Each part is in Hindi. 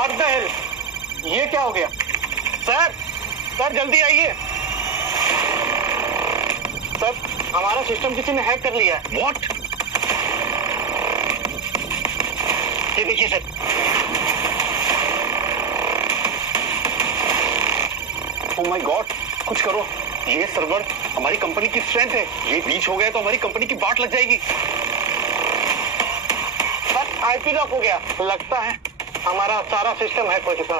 व्हाट द हेल, ये क्या हो गया? सर सर जल्दी आइए सर, हमारा सिस्टम किसी ने हैक कर लिया है। व्हाट? ये देखिए सर। ओह माय गॉड, कुछ करो। ये सर्वर हमारी कंपनी की स्ट्रेंथ है, ये ब्रीच हो गया तो हमारी कंपनी की बाट लग जाएगी। सर आईपी लॉक हो गया, लगता है हमारा सारा सिस्टम हैक हो चुका।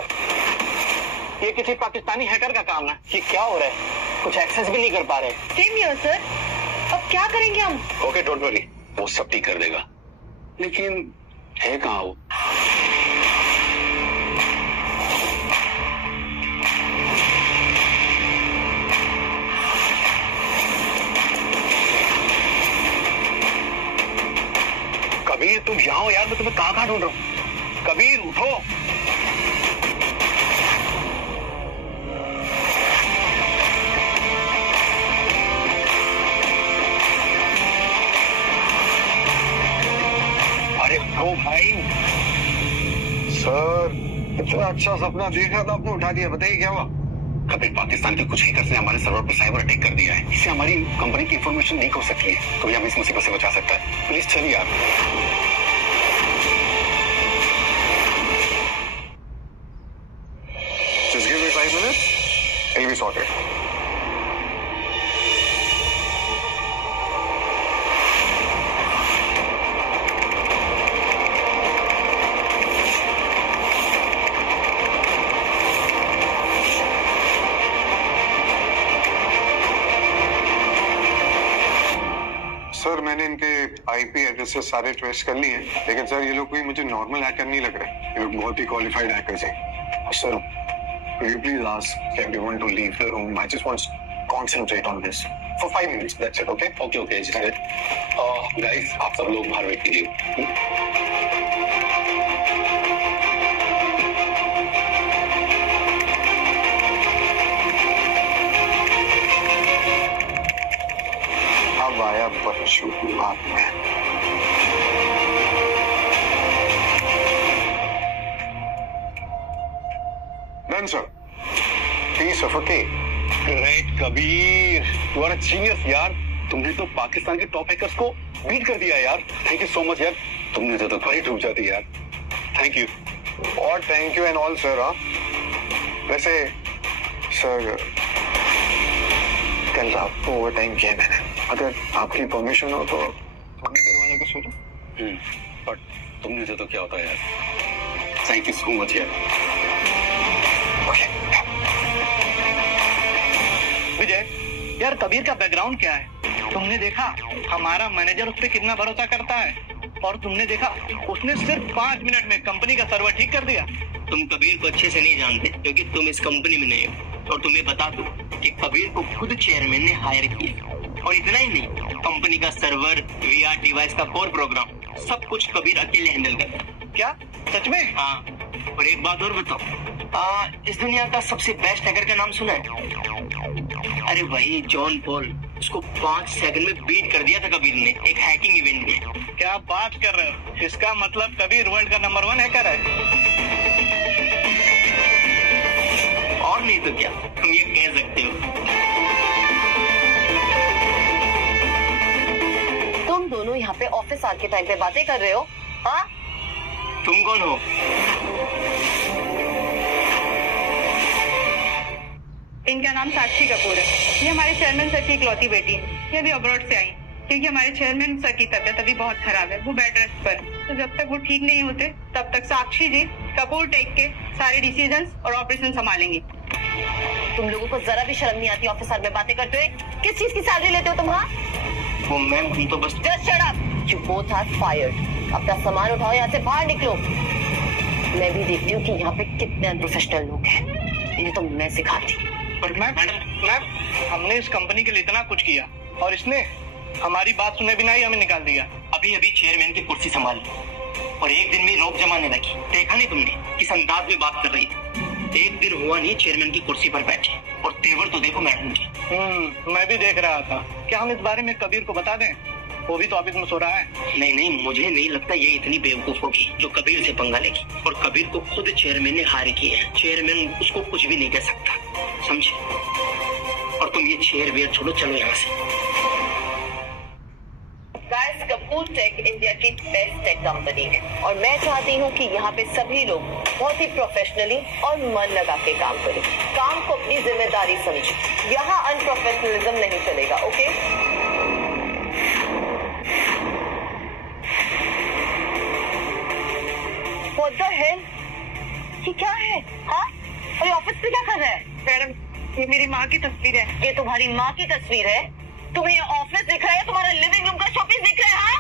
ये किसी पाकिस्तानी हैकर का काम है। ये क्या हो रहा है, कुछ एक्सेस भी नहीं कर पा रहे। सेम हियर सर, अब क्या करेंगे हम? ओके डोंट वरी, वो सब ठीक कर देगा। लेकिन है कहाँ वो? कबीर तुम यहाँ हो यार, मैं तुम्हें कहाँ ढूंढ रहा हूँ। कबीर उठो। अरे उठो भाई। सर इतना अच्छा सपना देखा था, आपने उठा दिया, बताइए क्या हुआ? कबीर, पाकिस्तान के कुछ हैकर्स ने हमारे सर्वर पर साइबर अटैक कर दिया है। इससे हमारी कंपनी की इंफॉर्मेशन लीक हो सकती है, तो ये हमें इस मुसीबत से बचा सकता है। प्लीज चलिए यार। Just give me 5 minutes, it'll be sorted. Sir मैंने इनके आईपी एड्रेसेस सारे ट्रेस कर लिए हैं, लेकिन सर ये लोग कोई मुझे नॉर्मल हैकर नहीं लग रहे, ये लोग बहुत ही क्वालिफाइड हैकर्स हैं। Sir could you please ask everyone to leave the room? I just want to concentrate on this for 5 minutes. That's it, okay? Okay guys, आप सब लोग बाहर वेट कीजिए। अब आया बच्चों की बात में। Done, sir. Piece of a cake. Great Kabir, you are a genius यार। तुमने तो पाकिस्तान के टॉप हैकर्स को बीट कर दिया यार। थैंक यू सो मच यार, तुमने तो बड़ी डूब जाती यार। Thank you. और thank you and all sir. हाँ वैसे सर कल रात को ओवर टाइम किया मैंने, अगर आपकी परमिशन हो तो मैं दरवाजा को सोचूं। बट तुमने तो क्या होता है यार। थैंक यू सो मच यार। विजय, यार कबीर का बैकग्राउंड क्या है? तुमने देखा हमारा मैनेजर उस पर कितना भरोसा करता है, और तुमने देखा उसने सिर्फ 5 मिनट में कंपनी का सर्वर ठीक कर दिया। तुम कबीर को अच्छे से नहीं जानते क्योंकि तुम इस कंपनी में नहीं हो। और तुम्हें बता दूं कि कबीर को खुद चेयरमैन ने हायर किया, और इतना ही नहीं, कंपनी का सर्वर, वीआर डिवाइस का कोर प्रोग्राम, सब कुछ कबीर अकेले हैंडल करता है। क्या सच में? हाँ, और एक बात और बताओ, इस दुनिया का सबसे बेस्ट हैकर का नाम सुना है? अरे वही जॉन पॉल, उसको 5 सेकंड में बीट कर दिया था कबीर ने एक हैकिंग इवेंट में। क्या बात कर रहे हो? इसका मतलब कबीर वर्ल्ड का नंबर 1 हैकर है। और नहीं तो क्या, तुम ये कह सकते हो। तुम दोनों यहाँ पे ऑफिस आर के टाइम पे बातें कर रहे हो? हाँ, तुम कौन हो? इनका नाम साक्षी कपूर है। ये हमारे चेयरमैन सर की इकलौती बेटी है। ये अभी अब्रॉड से आई क्योंकि हमारे चेयरमैन सर की तबीयत अभी बहुत खराब है, वो बेड रेस्ट पर है। तो जब तक वो ठीक नहीं होते तब तक साक्षी जी कपूर टेक के सारे डिसीजंस और ऑपरेशन संभालेंगी। तुम लोगों को जरा भी शर्म नहीं आती ऑफिस आर में बातें करते हुए? किस चीज की सैलरी लेते हो तुम? हाँ, वो मैम, हम तो बस। Just shut up! You both are fired. अपना सामान उठाओ, यहाँ से बाहर निकलो। मैं भी देखती हूँ कि यहाँ पे कितने अनप्रोफेशनल लोग हैं। इन्हें तो मैं सिखाती। पर मैम, हमने इस कंपनी के लिए इतना कुछ किया और इसने हमारी बात सुने बिना ही हमें निकाल दिया। अभी अभी चेयरमैन की कुर्सी संभाली और एक दिन में रोक जमाने लगी। देखा नहीं तुमने किस अंदाज में बात कर रही थी? एक दिन हुआ नहीं चेयरमैन की कुर्सी पर बैठे, और तेवर तो देखो मैडम की। मैं भी देख रहा था। क्या हम इस बारे में कबीर को बता दें? वो भी तो ऑफिस में सो रहा है। नहीं नहीं, मुझे नहीं लगता ये इतनी बेवकूफ होगी जो कबीर से पंगा लेगी। और कबीर को खुद चेयरमैन ने हायर किया है, चेयरमैन उसको कुछ भी नहीं कह सकता, समझे? और तुम ये चेयर वेयर छोड़ो, चलो यहाँ से। गाइस, कपूर टेक इंडिया की बेस्ट टेक कंपनी है और मैं चाहती हूँ कि यहाँ पे सभी लोग बहुत ही प्रोफेशनली और मन लगा के काम करें। काम को अपनी जिम्मेदारी समझें। यहाँ अनप्रोफेशनलिज्म नहीं चलेगा, ओके? What the hell? ये क्या है? हाँ? और ये ऑफिस पे क्या कर रहा है? मैडम, ये मेरी माँ की तस्वीर है। ये तुम्हारी माँ की तस्वीर है? तुम्हें ये ऑफिस दिख रहा है? तुम्हारा लिविंग रूम का शोपीस दिख रहा है? हाँ?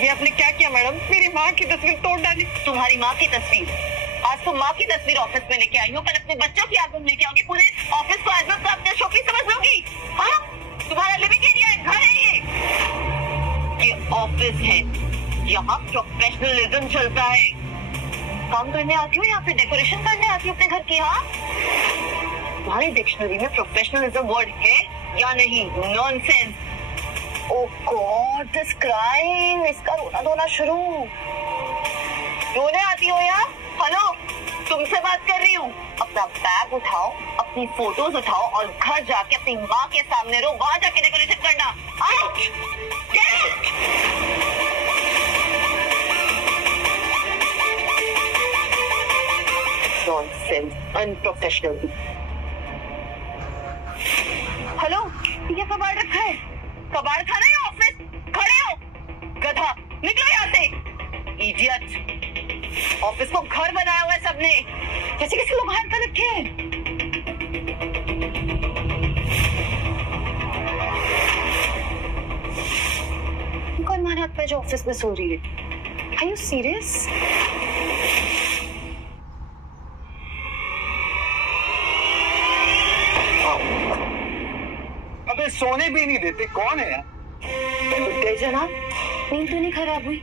ये आपने क्या किया मैडम? मेरी माँ की तस्वीर तोड़ डाली। तुम्हारी माँ की तस्वीर? आज तुम माँ की तस्वीर ऑफिस में लेके आई हो, कल अपने बच्चों की एल्बम लेके आओगी, पूरे ऑफिस को एल्बम का अपना शोपीस समझ लोगी? हाँ? तुम्हारा लिविंग एरिया है, घर है ये ऑफिस है, यहाँ प्रोफेशनलिज्म चलता है। काम करने आती हो, यहाँ पे डेकोरेशन करने आती हो अपने घर की? हाँ? तुम्हारी डिक्शनरी में प्रोफेशनलिज्म वर्ड है या नहीं? Nonsense. Oh God, this crime, इसका रोना धोना शुरू। रोने आती हो यार? हेलो, तुमसे बात कर रही हूँ। अपना बैग उठाओ, अपनी फोटोज उठाओ और घर जाके अपनी माँ के सामने रो, वहां जाके डेकोरेशन करना। Out! Get out! Nonsense, unprofessional. Hello, ये कबाड़ रखा है? कबाड़ था ना ये ऑफिस? खड़े हो गधा, निकलो यहाँ से। इडियट, ऑफिस को घर बनाया हुआ है सबने, कैसे कैसे लोग हायर कर रखे हैं। कौन मारे हाथ पे जो ऑफिस में सो रही है? Are you serious? अबे सोने भी नहीं देते, कौन है यार? गए जनाब, नींद तो नहीं खराब हुई?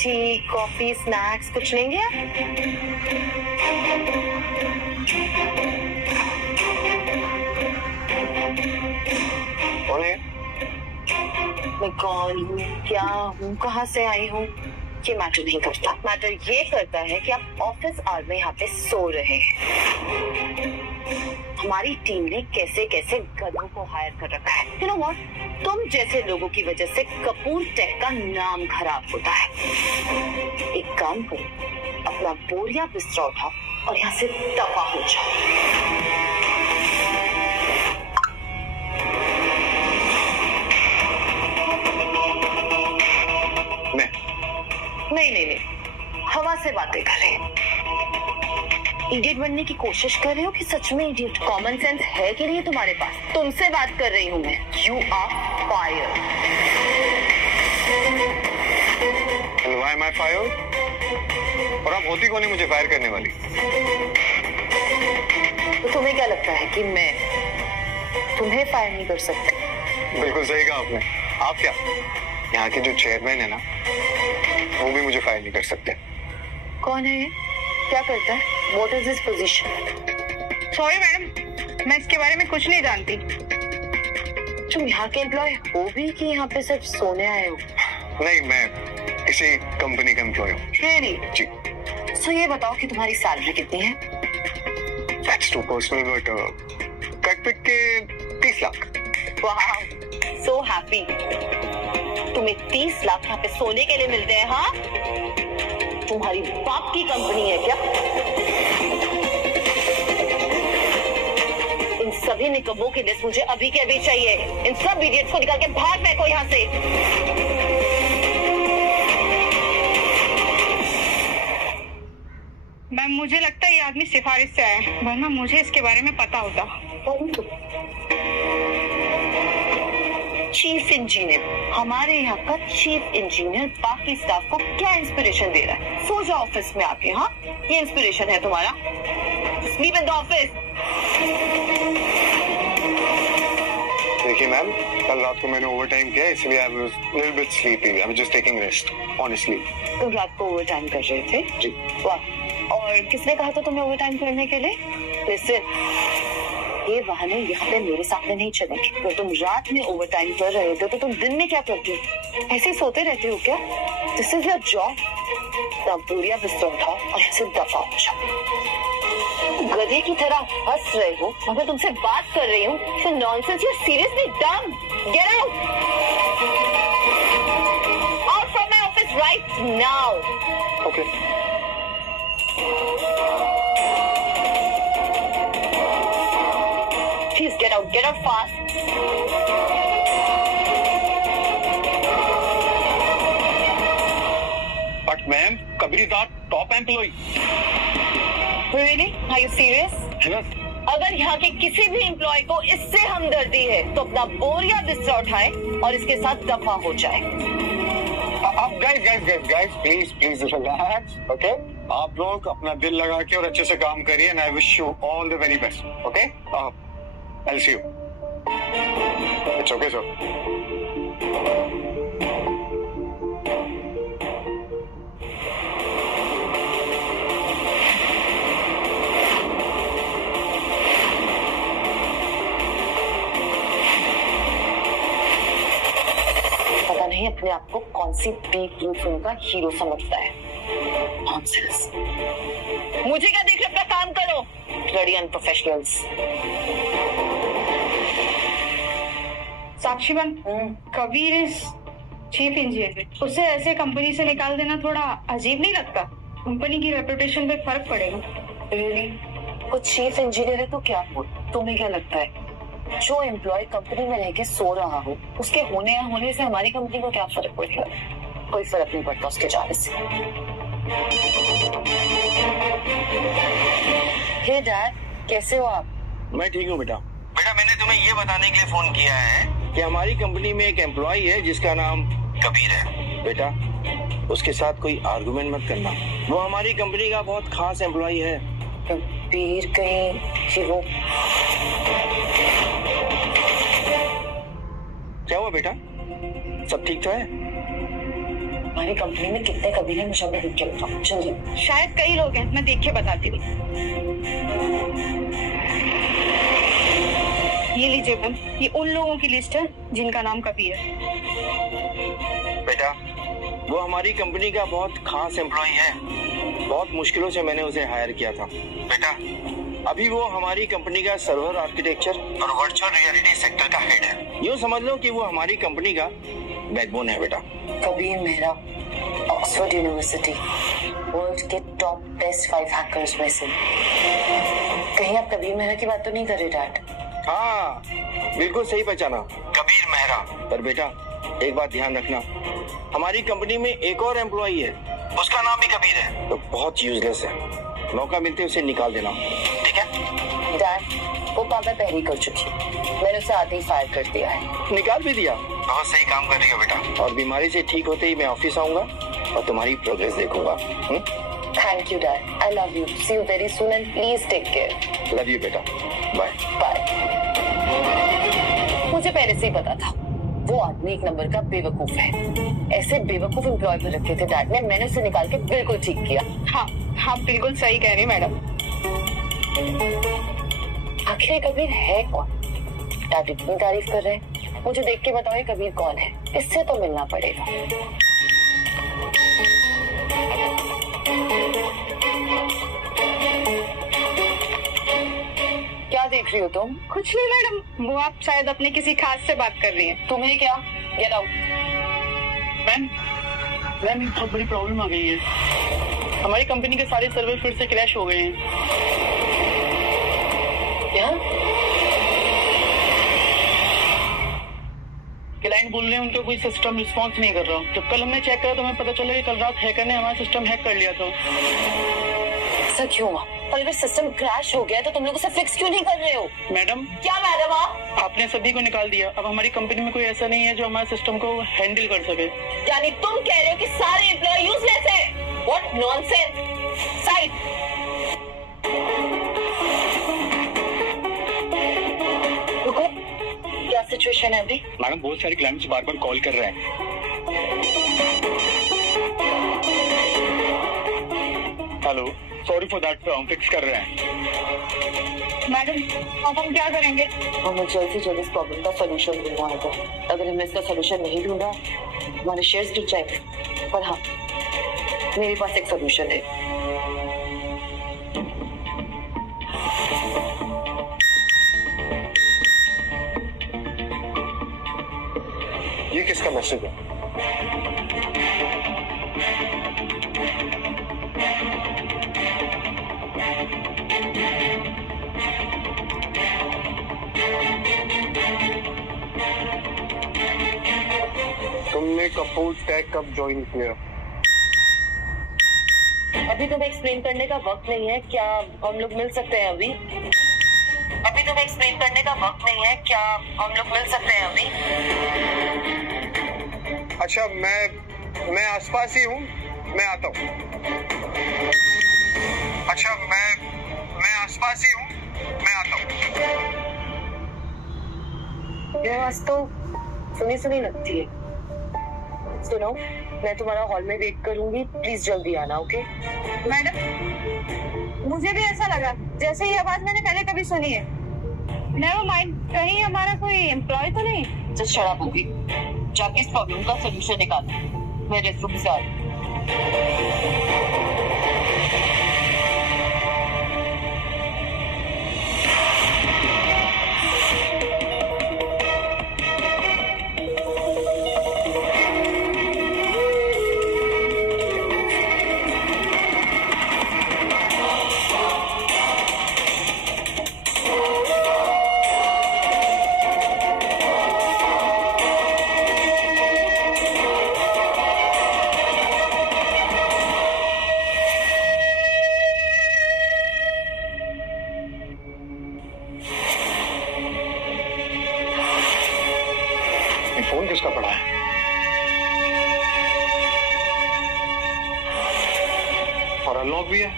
टी, कॉफी, स्नैक्स कुछ लेंगे आप? कौन है? मैं कौन हूँ, क्या हूँ, कहाँ से आई हूँ, ये मैटर नहीं करता। मैटर ये करता है कि आप ऑफिस आवर में यहाँ पे सो रहे हैं। हमारी टीम ने कैसे कैसे गधों को हायर कर रखा है। You know what? तुम जैसे लोगों की वजह से कपूर टेक का नाम खराब होता है। एक काम करो, अपना बोरिया बिस्तरा उठाओ और यहाँ से दफा हो जाओ। नहीं, हवा से बातें कर रहे हैं। इडियट बनने की कोशिश कर रहे हो कि सच में इडियट? कॉमन सेंस है कि नहीं तुम्हारे पास? तुमसे बात कर रही हूँ मैं। You are fired. Why am I fired? और आप होती कौन है मुझे फायर करने वाली? तो तुम्हें क्या लगता है कि मैं तुम्हें फायर नहीं कर सकती? बिल्कुल सही कहा आपने। आप क्या, यहाँ के जो चेयरमैन है ना, वो भी मुझे फायर नहीं कर सकते। कौन है ये? क्या करता है? What is his position? Sorry madam, मैं इसके बारे में कुछ नहीं जानती। तुम यहाँ के एम्प्लॉय हो भी कि यहाँ पे सिर्फ सोने आए हो? नहीं, मैं इसी कंपनी का एम्प्लॉय हूँ। Really? जी। तो ये बताओ कि तुम्हारी सैलरी कितनी है? That's too personal, but कट पिक के 30 लाख। Wow, so happy. तुम्हें 30 लाख यहाँ पे सोने के लिए मिलते हैं? हाँ, तुम्हारी बाप की कंपनी है क्या? इन सभी निकम्मों की लिस्ट मुझे अभी के अभी चाहिए। इन सब इडियट्स को निकाल के बाहर फेंको यहाँ से। मैम, मुझे लगता है ये आदमी सिफारिश से आया है, वरना मुझे इसके बारे में पता होता। चीफ इंजीनियर, हमारे यहाँ का चीफ इंजीनियर बाकी स्टाफ को क्या इंस्पिरेशन दे रहा है? सो जाओ ऑफिस में आके। हाँ, ये इंस्पिरेशन है तुम्हारा? Sleep in the office. देखिए मैम, कल रात को मैंने ओवर टाइम किया, इसलिए I was little bit sleepy. I was just taking rest, honestly. तुम रात को ओवर टाइम कर रहे थे? जी। वाह, और किसने कहा था तुम्हें ओवर टाइम करने के लिए? Listen, ये बहाने यहाँ पे मेरे सामने नहीं चलेंगे। तो तुम रात में ओवर टाइम कर रहे होते तो तुम दिन में क्या करते हो? ऐसे ही सोते रहते हो क्या? This is your job. तब बोरिया बिस्तर उठाओ और ऐसे दफा हो जाओ। गधे की तरह हंस रहे हो मगर तुमसे बात कर रही हूँ तो nonsense. You seriously dumb. Get out from my office right now. Okay Please get out fast. But ma'am, Kabir is our top employee. Really? Are you serious? Yes. अगर यहाँ के किसी भी एम्प्लॉय को इससे हमदर्दी है तो अपना बोरिया बिस्तर उठाए और इसके साथ दफा हो जाए। Guys please relax, okay? आप लोग अपना दिल लगा के और अच्छे से काम करिए and I wish you all the very best, okay? I'll see you. It's okay, sir. पता नहीं अपने आप को कौन सी बी ब्लू फिल्म का हीरो समझता है। Nonsense. मुझे क्या देख रहे, अपना काम करो। Bloody unprofessionals. Sakshi ma'am, Kabir is chief engineer, उसे ऐसे कंपनी से निकाल देना थोड़ा अजीब नहीं लगता? कंपनी की रेपुटेशन पे फर्क पड़ेगा। Really? वो चीफ इंजीनियर है तो क्या हो? तुम्हें क्या लगता है जो एम्प्लॉय कंपनी में रह के सो रहा हो उसके होने या होने से हमारी कंपनी को क्या फर्क पड़ेगा? कोई फर्क नहीं पड़ता उसके जाने से। हे डैड, कैसे हो आप? मैं ठीक हूँ बेटा। बेटा, मैंने तुम्हें ये बताने के लिए फोन किया है कि हमारी कंपनी में एक एम्प्लॉय है जिसका नाम कबीर है। बेटा, उसके साथ कोई आर्गुमेंट मत करना। वो हमारी कंपनी का बहुत खास एम्प्लॉय है। कबीर कहीं कि वो क्या हुआ बेटा? सब ठीक तो है? हमारी कंपनी में कितने कबीर हैं मुझे अभी देख के बताओ। चलिए। शायद कई लोग हैं, मैं देख के बताती हूँ। ये लीजिए मैम, ये उन लोगों की लिस्ट है जिनका नाम कबीर है। बेटा, वो हमारी कंपनी का बहुत खास एम्प्लॉय है। बहुत मुश्किलों से मैंने उसे हायर किया था। बेटा, अभी वो हमारी कंपनी का सर्वर आर्किटेक्चर और वर्चुअल रियलिटी सेक्टर का हेड है। यूँ समझ लो कि वो हमारी कंपनी का बैकबोन है बेटा। Kabir Mehra, Oxford university, world के टॉप बेस्ट 5 हैकर्स में से। कहीं आप कबीर मेहरा की बात तो नहीं कर रहे डैड? हाँ, बिल्कुल सही पहचाना, कबीर मेहरा। पर बेटा, एक बात ध्यान रखना, हमारी कंपनी में एक और एम्प्लॉई है, उसका नाम भी कबीर है, तो बहुत यूजलेस है। मौका मिलते उसे निकाल देना, ठीक है? डैड, वो काम मैं पहले ही कर चुकी हूँ। मैंने उसे आते ही फायर कर दिया है। निकाल भी दिया? बहुत सही काम कर रही हो बेटा। और बीमारी से ठीक होते ही मैं ऑफिस आऊंगा और तुम्हारी प्रोग्रेस देखूंगा। Thank you dad, I love you, see you very soon and please take care. Love you बेटा, बाय बाय। मुझे पहले से ही पता था वो आदमी एक नंबर का बेवकूफ है। ऐसे बेवकूफ एम्प्लॉय पर रखे थे डैड ने, मैंने उसे निकाल के बिल्कुल ठीक किया। हाँ, आप बिल्कुल सही कह रही मैडम। आखिर कबीर है कौन? डैड इतनी तारीफ कर रहे हैं, मुझे देख के बताओ ये कबीर कौन है? इससे तो मिलना पड़ेगा। क्या देख रही हो तुम? कुछ नहीं मैडम, वो आप शायद अपने किसी खास से बात कर रही हैं। तुम्हें क्या? Get out. मैम एक बहुत बड़ी प्रॉब्लम आ गई है। हमारी कंपनी के सारे सर्वर फिर से क्रैश हो गए हैं। क्या? क्लाइंट बोल रहे हैं उनका कोई सिस्टम रिस्पॉन्स नहीं कर रहा। जब कल हमने चेक करा तो हमें पता चला कि कल रात हैकर ने हमारा सिस्टम हैक कर लिया था। ऐसा क्यों हुआ? और अगर सिस्टम क्रैश हो गया तो तुम लोग उसे फिक्स क्यों नहीं कर रहे हो? मैडम, क्या मैडम आप? आपने सभी को निकाल दिया। अब हमारी कंपनी में कोई ऐसा नहीं है जो हमारे सिस्टम को हैंडल कर सके। यानी तुम कह रहे हो कि सारे एम्प्लॉय यूजलेस हैं? What nonsense. साइड। रुको, क्या सिचुएशन है अभी? मैडम, बहुत सारे क्लाइंट्स बार बार कॉल कर रहे हैं। Hello sorry for that sir, हम फिक्स कर रहे हैं। मैडम अब हम क्या करेंगे? हमें जल्द से जल्द इस प्रॉब्लम का सोल्यूशन ढूंढना होगा। अगर हमने इसका सोल्यूशन नहीं ढूंढा हमारे शेयर्स गिर जाएंगे। पर हाँ, मेरे पास एक सोल्यूशन है। ये किसका मैसेज है? तुमने कपूर टेक कब ज्वाइन किया? अभी तुम्हें एक्सप्लेन करने का वक्त नहीं है। क्या हम लोग मिल सकते हैं अभी? अभी तुम्हें एक्सप्लेन करने का वक्त नहीं है। क्या हम लोग मिल सकते हैं अभी? अच्छा, मैं आसपास ही हूँ, मैं आता हूँ। अच्छा, मैं आसपास ही हूँ, मैं आता हूँ। ये आवाज तो सुनी सुनी लगती है। सुनो, मैं तुम्हारा हॉल में वेट करूंगी, प्लीज जल्दी आना। ओके मैडम मुझे भी ऐसा लगा जैसे ये आवाज मैंने पहले कभी सुनी है। नेवर माइंड, कहीं हमारा कोई एम्प्लॉय तो नहीं? जस्ट शट अप होगी। जाके इस प्रॉब्लम का सोल्यूशन निकालो। मैं रेस्ट रूम से आ रही हूँ। फोन किसका पड़ा है? और अनलॉक भी है।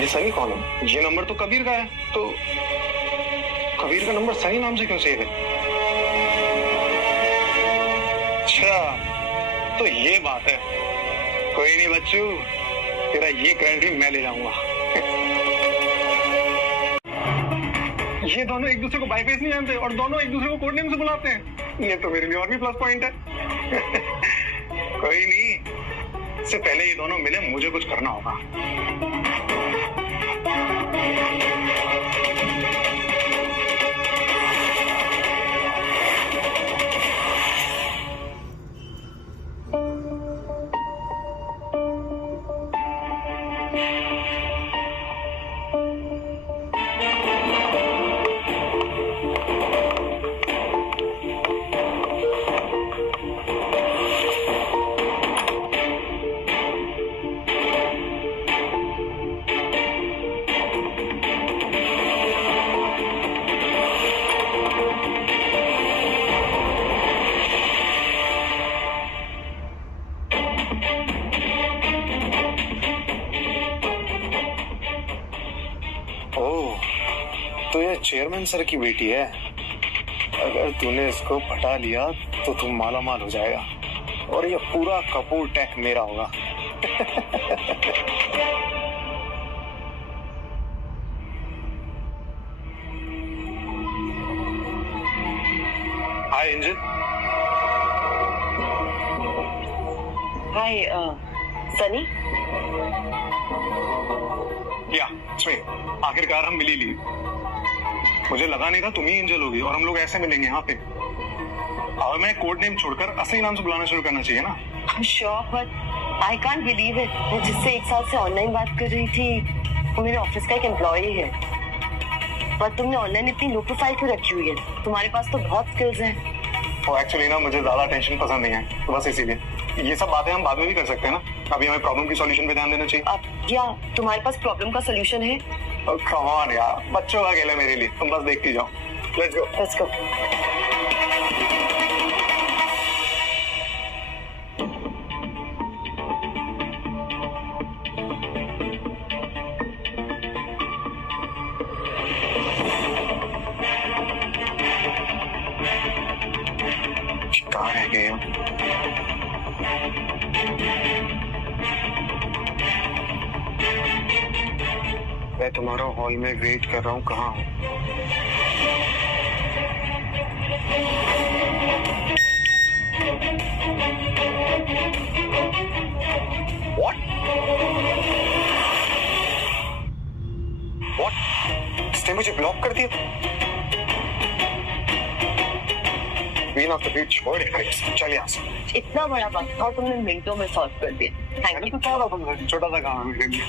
ये सनी कौन है? ये नंबर तो कबीर का है, तो कबीर का नंबर सनी नाम से क्यों सेव है? अच्छा, तो ये बात है। कोई नहीं बच्चू, तेरा ये करंट भी मैं ले जाऊंगा। ये दोनों एक दूसरे को बाय फेस नहीं जानते और दोनों एक दूसरे को कोड नेम से बुलाते हैं। ये तो मेरे लिए और भी प्लस पॉइंट है। कोई नहीं, इससे पहले ये दोनों मिले मुझे कुछ करना होगा। तो ये चेयरमैन सर की बेटी है। अगर तूने इसको पटा लिया तो तू माला माल हो जाएगा और ये पूरा कपूर टेक मेरा होगा। हाय एंजल। हाय सनी। या आखिरकार हम मिली ली। मुझे लगा नहीं था तुम ही एंजल होगी और हम लोग ऐसे मिलेंगे यहाँ पे। और मैं कोड नेम छोड़कर असली नाम से बुलाना शुरू करना चाहिए ना। Sure, but I can't believe it. मैं जिससे 1 साल से ऑनलाइन बात कर रही थी वो मेरे ऑफिस का एक एम्प्लॉय है। पर तुमने ऑनलाइन इतनी लो प्रोफाइल क्यों रखी हुई है? तुम्हारे पास तो बहुत स्किल्स हैं। और एक्चुअली ना मुझे ज्यादा टेंशन पसंद नहीं है, तो बस इसीलिए। ये सब बातें हम बाद में भी कर सकते हैं ना। अभी हमें प्रॉब्लम की सॉल्यूशन पे ध्यान देना चाहिए। अब या तुम्हारे पास प्रॉब्लम का सॉल्यूशन है? कम ऑन यार, बच्चों का खेल है मेरे लिए, तुम बस देखती जाओ। Let's go. Let's go. कहाँ रह गए हम? मैं तुम्हारा हॉल में वेट कर रहा हूँ, कहाँ हो? What? What? इसने मुझे ब्लॉक कर दिया। Queen of the beach, छोड़ यार, चल यहाँ से। इतना बड़ा बात और तुमने मिनटों में सॉल्व कर दिया। थैंक मैंने यू। तो क्या था, तुम छोटा सा काम है मेरे लिए।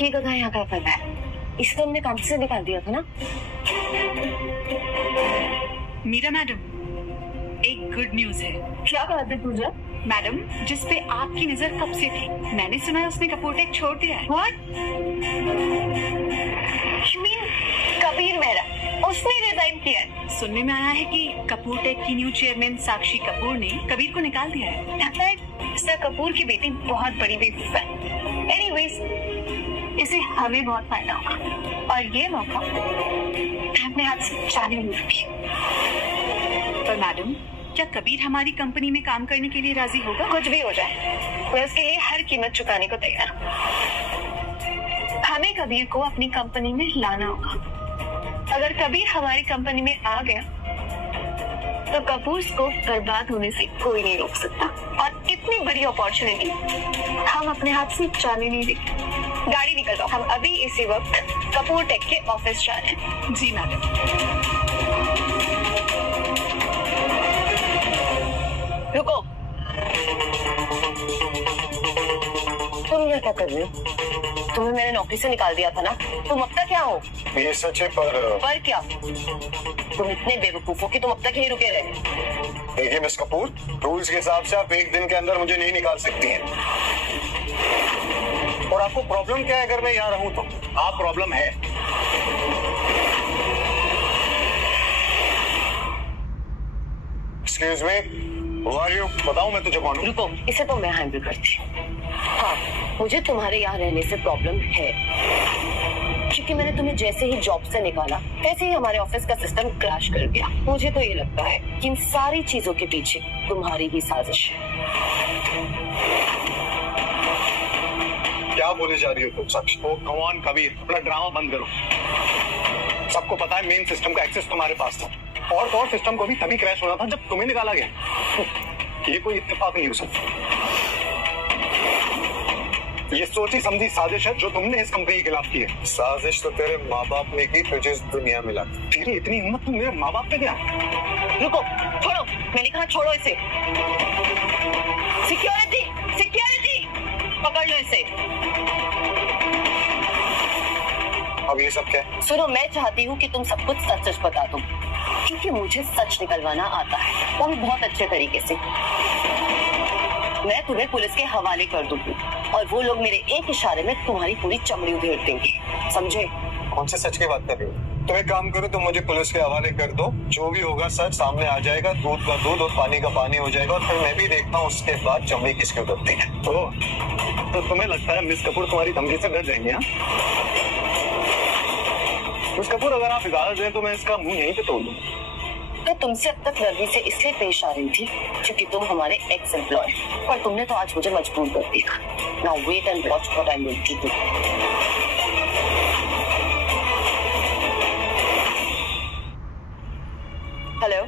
ये गधा यहाँ क्या कर रहा है? इसको हमने काम से निकाल दिया था ना? मीरा मैडम, एक गुड न्यूज है। क्या कहा था तुझे? मैडम, जिस पे आपकी नजर कब से थी, मैंने सुना है उसने कपूर टेक छोड़ दिया है। What? You mean Kabir Mehra? उसने रिजाइन किया है। सुनने में आया है कि कपूर टेक की न्यू चेयरमैन साक्षी कपूर ने कबीर को निकाल दिया है। लगता है मिस्टर कपूर की बेटी बहुत बड़ी बेवकूफ है। एनीवेज, इसे हमें बहुत फायदा होगा और ये मौका मैं अपने हाथ से जाने नहीं दूंगी। पर मैडम, क्या कबीर हमारी कंपनी में काम करने के लिए राजी होगा? कुछ भी हो जाए, मैं उसके लिए हर कीमत चुकाने को तैयार हूँ। हमें कबीर को अपनी कंपनी में लाना होगा। अगर कबीर हमारी कंपनी में आ गया तो कपूर को बर्बाद होने से कोई नहीं रोक सकता और इतनी बड़ी अपॉर्चुनिटी हम अपने हाथ से जाने नहीं देंगे। गाड़ी निकल जाओ, हम अभी इसी वक्त कपूर टेक के ऑफिस जा रहे हैं। जी मैडम। रुको, तुम यहाँ क्या कर रहे हो? तुम्हें मैंने नौकरी से निकाल दिया था ना? तुम अब तक क्या हो? ये सच है, पर क्या? तुम इतने बेवकूफ हो कि तुम अब तक यही रुके रहे। देखिए मिस कपूर, रूल्स के हिसाब से आप एक दिन के अंदर मुझे नहीं निकाल सकती हैं। और आपको प्रॉब्लम क्या है अगर मैं यहाँ रहूं तो? आप प्रॉब्लम है। Excuse me, who are you? बताऊं मैं तुझे कौन हूँ? रुको, इसे तो मैं हैंडल करती हूँ। हाँ, मुझे तुम्हारे यहाँ रहने से प्रॉब्लम है, क्योंकि मैंने तुम्हें जैसे ही जॉब से निकाला वैसे ही हमारे ऑफिस का सिस्टम क्रैश कर दिया। मुझे तो ये लगता है कि इन सारी चीजों के पीछे तुम्हारी ही साजिश है। क्या बोले जा रही हो तुम साक्षी? ओ कम ऑन कबीर, अपना ड्रामा बंद करो। सबको पता है मेन सिस्टम का एक्सेस तुम्हारे पास था, और तो और सिस्टम को भी तभी क्रैश होना था जब तुम्हें निकाला गया। ये कोई इत्तेफाक नहीं हो सकता। ये सोची समझी साजिश है जो तुमने इस कंपनी के खिलाफ की है। साजिश तो तेरे माँ बाप ने की तुझे इस दुनिया में ला। तेरी इतनी हिम्मत, तुम मेरे माँ बाप पे क्या? रुको, छोड़ो, मैंने कहा छोड़ो इसे। सिक्योरिटी, सिक्योरिटी, पकड़ लो इसे। अब ये सब क्या है? सुनो, मैं चाहती हूँ कि तुम सब कुछ सच सच बता दो, क्योंकि मुझे सच निकलवाना आता है, वो भी बहुत अच्छे तरीके से। मैं तुम्हें पुलिस के हवाले कर दूंगी और वो लोग मेरे एक इशारे में तुम्हारी पूरी चमड़ी उधेड़ देंगे, समझे? कौन से सच की बात कर रही हो? तुम एक काम करो, तुम मुझे पुलिस के हवाले कर दो, जो भी होगा सच सामने आ जाएगा, दूध का दूध और पानी का पानी हो जाएगा, और फिर मैं भी देखता हूँ उसके बाद चमड़ी किसकी उतरती है। तो तुम्हें लगता है मिस कपूर तुम्हारी धमकी से डर जाएंगे? हाँ मिस कपूर, अगर आप इजाजत दें तो मैं इसका मुंह यहीं पे तोड़ दूं। मैं तुमसे अब तक नरमी से इसलिए पेश आ रही थी क्योंकि तुम हमारे एक्स एम्प्लॉय, पर तुमने तो आज मुझे मजबूर कर दिया। Now wait and watch what I am going to do. Hello,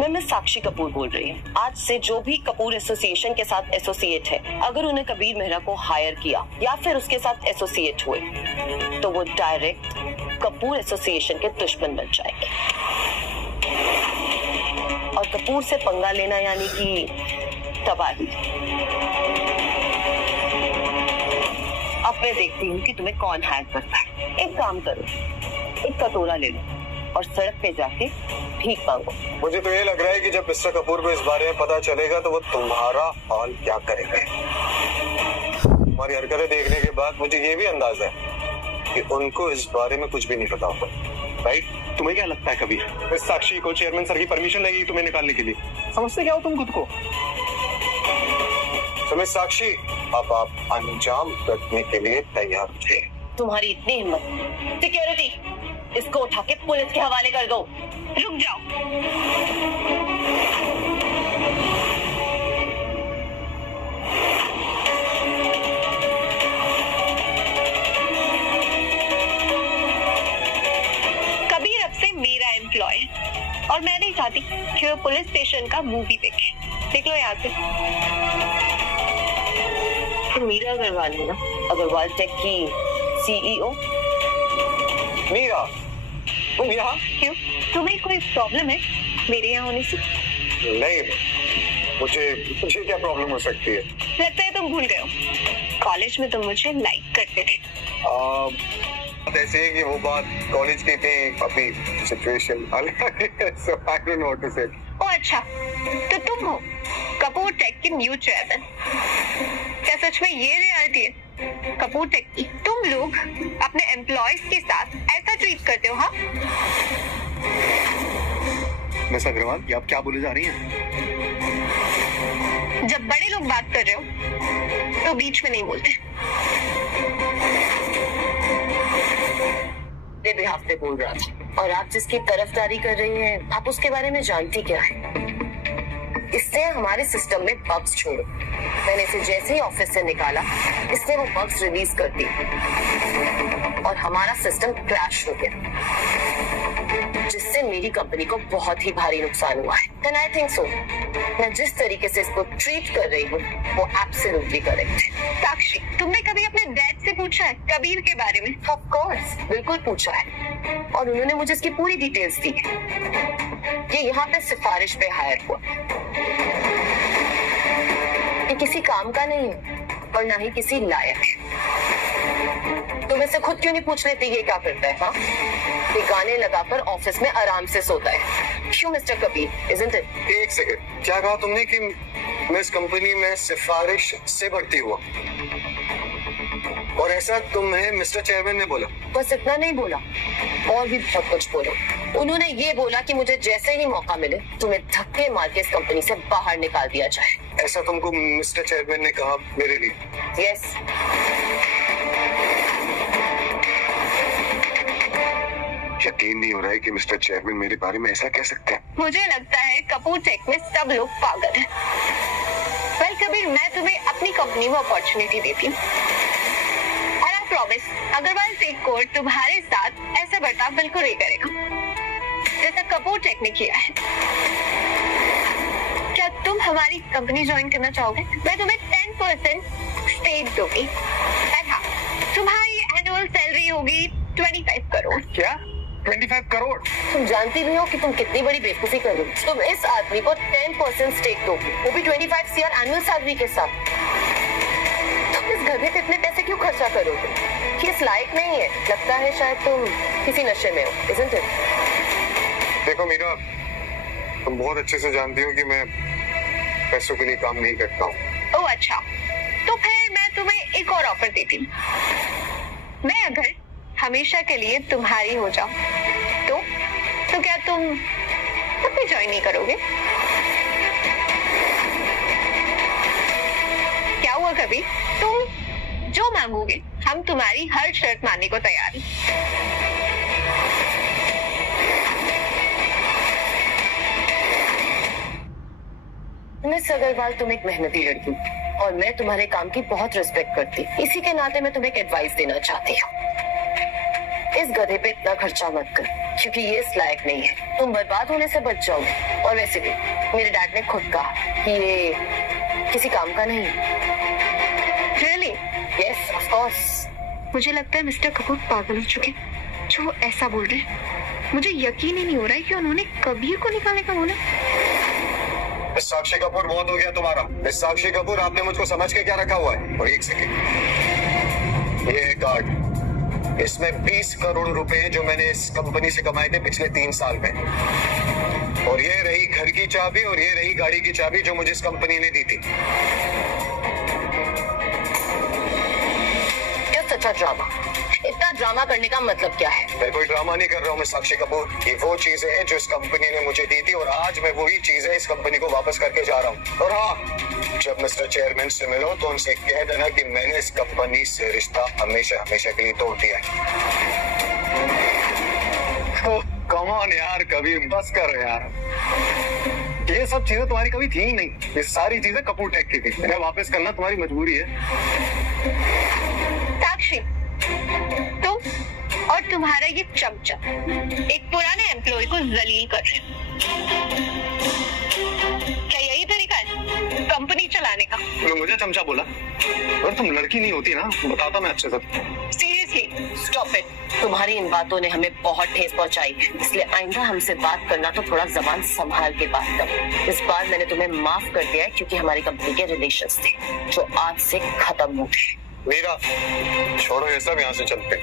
मैं मिस साक्षी कपूर बोल रही हूँ। आज से जो भी कपूर एसोसिएशन के साथ एसोसिएट है, अगर उन्हें कबीर मेहरा को हायर किया या फिर उसके साथ एसोसिएट हुए तो वो डायरेक्ट कपूर एसोसिएशन के दुश्मन बन जाएंगे। और कपूर से पंगा लेना यानी कि तबाही। अब मैं देखती हूँ कि तुम्हें कौन हैक करता है। एक काम करो, एक कटोरा ले लो और सड़क पे जाके भीख मांगो। मुझे तो ये लग रहा है कि जब मिस्टर कपूर को इस बारे में पता चलेगा तो वो तुम्हारा हाल क्या करेंगे। तुम्हारी हरकतें देखने के बाद मुझे ये भी अंदाजा है कि उनको इस बारे में कुछ भी नहीं पता होगा, राइट? तुम्हें क्या लगता है कबीर, इस साक्षी को चेयरमैन सर की परमिशन लगेगी तुम्हें निकालने के लिए? समझते क्या हो तुम खुद को? तो साक्षी, अब आप अंजाम रखने के लिए तैयार थे। तुम्हारी इतनी हिम्मत। सिक्योरिटी, इसको उठा के पुलिस के हवाले कर दो। रुक जाओ। और मैं नहीं चाहती कि वो पुलिस स्टेशन का मूवी देखे। देख लो यहाँ से। तो मीरा अग्रवाल है ना, अग्रवाल टेक की CEO। मीरा, तुम यहाँ? क्यों, तुम्हें कोई प्रॉब्लम है मेरे यहाँ होने से? नहीं, मुझे क्या प्रॉब्लम हो सकती है? लगता है तुम भूल गए हो, कॉलेज में तुम मुझे लाइक करते थे। ऐसे है कि वो बात कॉलेज की थी, अभी सिचुएशन अलग है, so I don't know what to say. ओ अच्छा, तो तुम हो कपूर टेक के न्यू चेयरमैन। क्या सच में ये रियलिटी है कपूर टेक की? तुम लोग अपने एम्प्लॉयज के साथ ऐसा ट्रीट करते हो? हाँ मिस अग्रवाल, ये आप क्या बोले जा रही हैं? जब बड़े लोग बात कर रहे हो तो बीच में नहीं बोलते। मेरे बिहाफ पे बोल रहा था, और आप जिसकी तरफदारी कर रही हैं, आप उसके बारे में जानती क्या है? इसने हमारे सिस्टम में बग्स छोड़े। मैंने इसे जैसे ही ऑफिस से निकाला, इसने वो बग्स रिलीज कर दी और हमारा सिस्टम क्रैश हो गया, जिससे मेरी कंपनी को बहुत ही भारी नुकसान हुआ है। And I think so. मैं जिस तरीके से इसको ट्रीट कर रही हूँ वो एब्सोल्युटली करेक्ट है। साक्षी, तुमने कभी अपने डैड से पूछा है कबीर के बारे में? ऑफ कोर्स, बिल्कुल पूछा है, और उन्होंने मुझे इसकी पूरी डिटेल्स दी। ये यहाँ पे सिफारिश पे हायर हुआ, ये किसी काम का नहीं है और ना ही किसी लायक है। तुम इससे खुद क्यों नहीं पूछ लेती ये क्या करता है? हाँ, ये गाने लगाकर ऑफिस में आराम से सोता है। क्यों मिस्टर कबीर, isn't it? एक सेकंड, क्या कहा तुमने कि मैं इस कंपनी में सिफारिश से भर्ती हुआ? और ऐसा तुम्हें मिस्टर चेयरमैन ने बोला? बस इतना नहीं बोला, और भी बहुत कुछ बोला। उन्होंने ये बोला कि मुझे जैसे ही मौका मिले तुम्हें धक्के मार के इस कंपनी से बाहर निकाल दिया जाए। ऐसा तुमको मिस्टर चेयरमैन ने कहा मेरे लिए? यस। यकीन नहीं हो रहा है कि मिस्टर चेयरमैन मेरे बारे में ऐसा कह सकते हैं। मुझे लगता है कपूर टेक में सब लोग पागल हैं। वेल कबीर, मैं तुम्हें अपनी कंपनी में अपॉर्चुनिटी देती हूँ, और आई प्रॉमिस अग्रवाल टेक कोर्ट तुम्हारे साथ ऐसा बर्ताव बिल्कुल नहीं करेगा जैसा कपूर टेक ने किया है। क्या तुम हमारी कंपनी ज्वाइन करना चाहोगे? मैं तुम्हें 10% स्टेक दूंगी। हाँ, तुम्हारी एनुअल सैलरी होगी 25 करोड़। क्या 25 करोड़? तुम जानती भी हो कि तुम कितनी बड़ी बेवकूफी कर रही हो। तुम इस आदमी को 10% स्टेक दो, वो भी 25 CR एनुअल सैलरी के साथ। तुम इस घर में इतने पैसे क्यों खर्चा करोगे? कि इस लायक नहीं है। लगता है शायद तुम किसी नशे में हो, isn't it? देखो मीरा, तुम बहुत अच्छे से जानती हो कि मैं पैसों के लिए काम नहीं करता हूँ। ओह अच्छा, तो फिर मैं तुम्हें एक और ऑफर देती हूँ। मैं अगर हमेशा के लिए तुम्हारी हो जाऊं तो क्या तुम तब भी ज्वाइन नहीं करोगे? क्या हुआ कभी? तुम जो मांगोगे हम तुम्हारी हर शर्त मानने को तैयार हैं। मिस अग्रवाल, तुम एक मेहनती लड़की और मैं तुम्हारे काम की बहुत रिस्पेक्ट करती। इसी के नाते मैं तुम्हें एक एडवाइस देना चाहती हूँ। इस गधे पे इतना खर्चा मत कर, क्योंकि ये इस लायक नहीं है। तुम बर्बाद होने से बच जाओगे। और वैसे भी मेरे डैड ने खुद कहा कि ये किसी काम का नहीं है। Really? Yes, of course. मुझे लगता है मिस्टर कपूर पागल हो चुके जो ऐसा बोल रहे हैं। मुझे यकीन ही नहीं हो रहा है कि उन्होंने कबीर को निकालने का बोला। साक्षी कपूर, बहुत हो गया तुम्हारा। साक्षी कपूर, आपने मुझको समझ के क्या रखा हुआ है? और एक सेकेंड, ये है कार्ड, इसमें 20 करोड़ रुपए हैं जो मैंने इस कंपनी से कमाए थे पिछले 3 साल में। और ये रही घर की चाबी और ये रही गाड़ी की चाबी जो मुझे इस कंपनी ने दी थी। क्या सच्चा ड्रामा? इतना ड्रामा करने का मतलब क्या है? मैं कोई ड्रामा नहीं कर रहा हूँ मैं साक्षी कपूर। ये वो चीजें हैं जो इस कंपनी ने मुझे दी थी और आज मैं वही चीजें इस कंपनी को वापस करके जा रहा हूँ। और हाँ, जब मिस्टर चेयरमैन से मिलो तो उनसे कह देना कि मैंने इस कंपनी से रिश्ता हमेशा हमेशा के लिए तोड़ दिया है। कम ऑन यार कबीर, बस कर यार। ये सब चीजें तुम्हारी कभी थी ही नहीं। ये सारी चीजें कपूर टेक की थी। इन्हें वापस करना तुम्हारी मजबूरी है। साक्षी, तुम और तुम्हारा ये चमचा एक पुराने एम्प्लॉय को जलील कर रहे हो। क्या यही तरीका है कंपनी चलाने का? तुमने मुझे चमचा बोला, अगर तुम लड़की नहीं होती ना बताता मैं अच्छे से। Seriously stop it. तुम्हारी इन बातों ने हमें बहुत ठेस पहुंचाई, इसलिए आइंदा हमसे बात करना तो थोड़ा जबान संभाल के बात करो। इस बार मैंने तुम्हें माफ कर दिया है क्योंकि हमारी कंपनी के रिलेशंस थे जो आज से खत्म हो गए। मीरा, छोड़ो ये सब, यहाँ से चलते।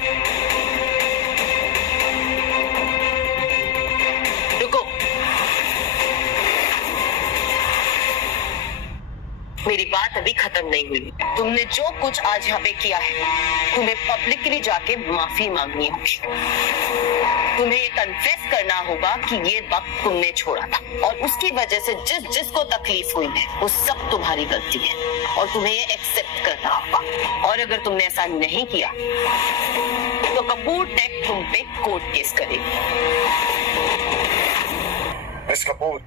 रुको, मेरी बात अभी खत्म नहीं हुई। तुमने जो कुछ आज यहाँ पे किया है, तुम्हें पब्लिकली जाके माफी मांगनी होगी। तुम्हें ये कन्फेस करना होगा कि ये वक्त तुमने छोड़ा था और उसकी वजह से जिसको तकलीफ हुई है वो सब तुम्हारी गलती है और तुम्हें ये एक्सेप्ट करना होगा। और अगर तुमने ऐसा नहीं किया तो कपूर टेक तुम पे कोर्ट केस करेगी। मिस कपूर,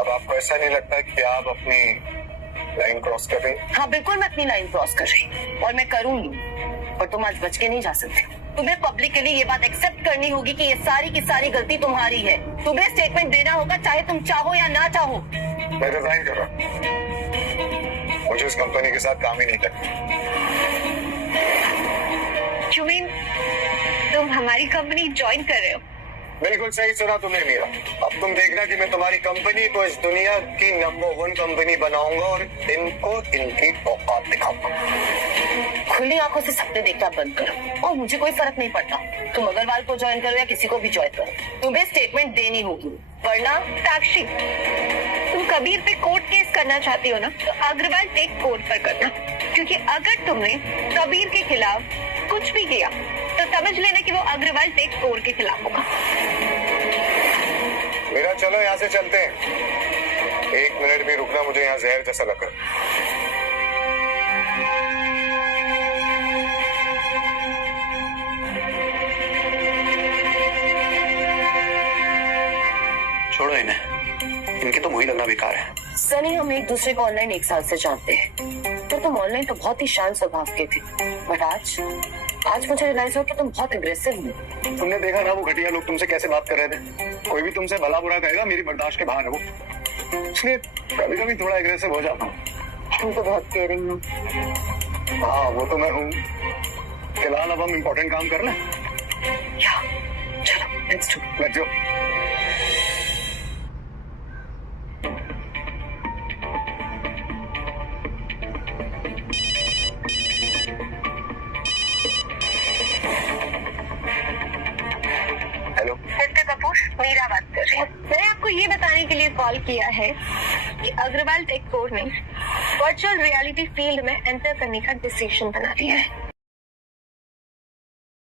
अब आपको ऐसा नहीं लगता कि आप अपनी लाइन क्रॉस कर रही? हाँ बिल्कुल, मैं अपनी लाइन क्रॉस कर रही हूँ और मैं करूंगी, और तुम आज बच के नहीं जा सकते। तुम्हें पब्लिकली ये बात एक्सेप्ट करनी होगी कि ये सारी की सारी गलती तुम्हारी है। तुम्हें स्टेटमेंट देना होगा चाहे तुम चाहो या ना चाहो। मैं रिजाइन कर रहा हूँ, मुझे इस कंपनी के साथ काम ही नहीं करना। You mean तुम हमारी कंपनी ज्वाइन कर रहे हो? बिल्कुल सही सुना तुमने मीरा। अब तुम देखना कि मैं तुम्हारी कंपनी को इस दुनिया की नंबर 1 कंपनी बनाऊंगा और इनको इनकी औकात दिखाऊंगा। खुली आंखों से सपने देखना बंद करो और मुझे कोई फर्क नहीं पड़ता तुम अग्रवाल को ज्वाइन करो या किसी को भी ज्वाइन करो। तुम्हें स्टेटमेंट देनी होगी, वरना साक्षी, तुम कबीर पे कोर्ट केस करना चाहती हो ना, तो अग्रवाल टेक कोर्ट पर करना, क्योंकि अगर तुमने कबीर के खिलाफ कुछ भी किया तो समझ लेना कि वो अग्रवाल टेक कोर्ट के खिलाफ होगा। मीरा चलो यहाँ से चलते हैं। 1 मिनट भी रुकना मुझे यहाँ जहर जैसा लग रहा है। छोड़ो इन्हें, इनकी तो मुझे लगना बेकार है। सनी, हम एक दूसरे को ऑनलाइन 1 साल से जानते हैं, तो तुम ऑनलाइन तो बहुत ही शांत स्वभाव के थे, बट आज मुझे रियलाइज हो कि तुम बहुत अग्रेसिव हो। तुमने देखा ना वो घटिया लोग तुमसे कैसे बात कर रहे थे। कोई भी तुमसे भला बुरा कहेगा, मेरी बर्दाश्त के बाहर है वो, इसलिए कभी कभी थोड़ा एग्रेसिव हो जाता हूँ। तुम तो बहुत केयरिंग हो। हाँ वो तो मैं हूँ। फिलहाल अब हम इम्पोर्टेंट काम कर लें। चलो let's go. Hello mister Kapoor, Meera बात कर रही हूँ। मैंने आपको ये बताने के लिए कॉल किया है कि अग्रवाल टेक कोर ने वर्चुअल रियलिटी फील्ड में एंटर करने का डिसीजन बना लिया है।